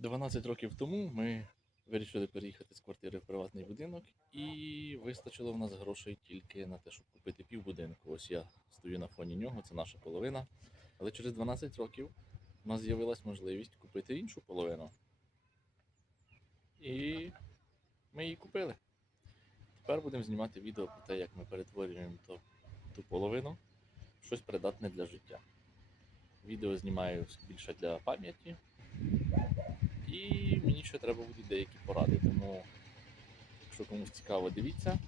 12 років тому ми вирішили переїхати з квартири в приватний будинок, і вистачило в нас грошей тільки на те, щоб купити півбудинку. Ось я стою на фоні нього, це наша половина. Але через 12 років у нас з'явилась можливість купити іншу половину. І ми її купили. Тепер будемо знімати відео про те, як ми перетворюємо ту, ту половину в щось придатне для життя. Відео знімаю більше для пам'яті. І мені ще треба будуть деякі поради. Тому, якщо комусь цікаво, дивіться.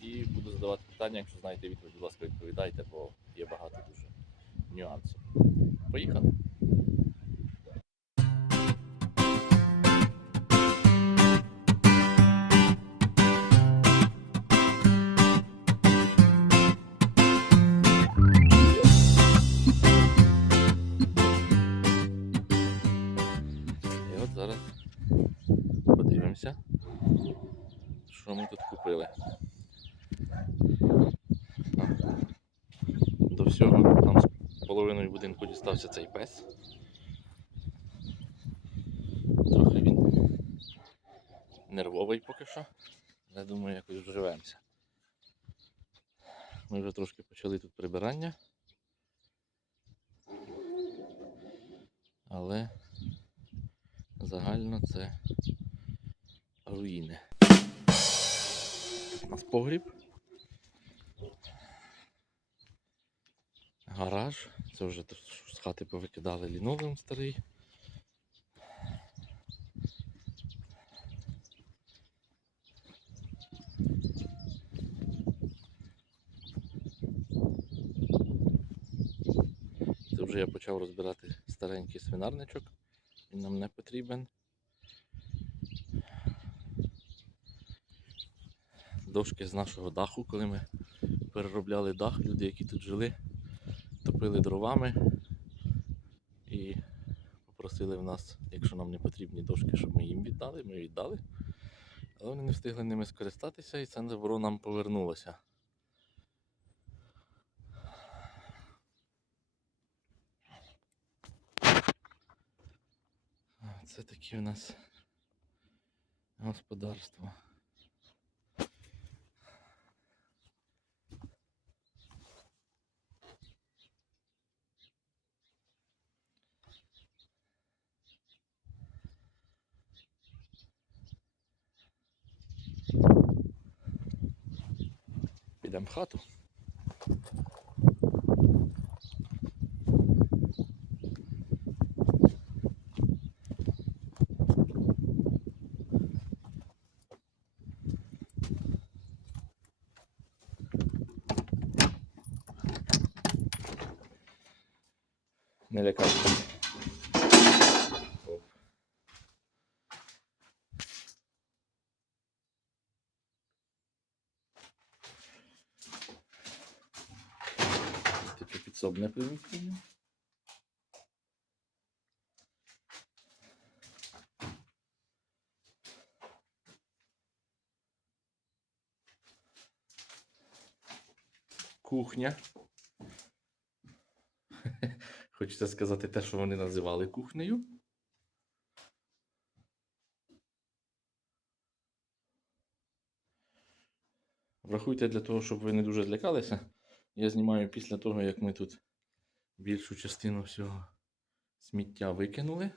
І буду задавати питання, якщо знаєте відповідь, будь ласка, відповідайте, бо є багато дуже нюансів. Поїхали! Що ми тут купили. До всього нам з половиною будинку дістався цей пес. Трохи він нервовий поки що. Я думаю, якось вживемося. Ми вже трошки почали тут прибирання. Але загально це руїни. Нас погріб. Гараж. Це вже з хати повикидали лінолеум старий. Це вже я почав розбирати старенький свинарничок. Він нам не потрібен. Дошки з нашого даху, коли ми переробляли дах, люди, які тут жили, топили дровами і попросили в нас, якщо нам не потрібні дошки, щоб ми їм віддали, ми віддали. Але вони не встигли ними скористатися і це добро нам повернулося. Це такі у нас господарство. Підемо в хату. Не лякайся. Підсобне приміщення. Кухня. Хочеться сказати те, що вони називали кухнею. Врахуйте для того, щоб ви не дуже злякалися. Я знімаю після того, як ми тут більшу частину всього сміття викинули.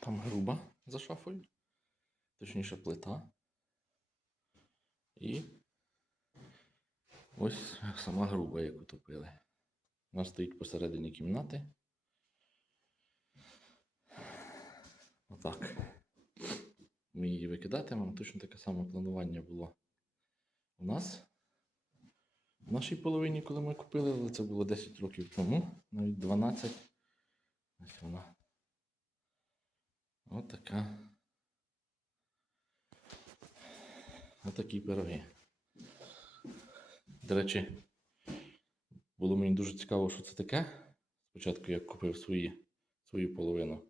Там груба за шафою, точніше плита. І ось сама груба, яку топили. Вона стоїть посередині кімнати. Отак. Ми її викидатимемо. Точно таке саме планування було у нас. В нашій половині, коли ми купили, але це було 10 років тому, навіть 12. Ось вона. Отака. Отакі пироги. До речі, Було мені дуже цікаво, що це таке. Спочатку я купив свої, свою половину.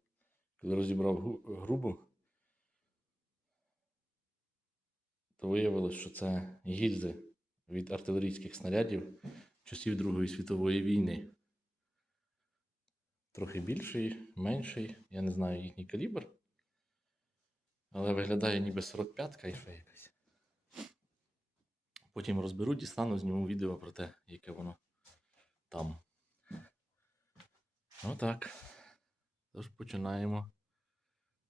Коли розібрав грубу, то виявилось, що це гільзи від артилерійських снарядів часів Другої світової війни. Трохи більший, менший, я не знаю їхній калібр. Але виглядає ніби 45 кайфа якась. Потім розберу, дістану, зніму відео про те, яке воно там. Отак. Тож починаємо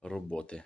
роботи.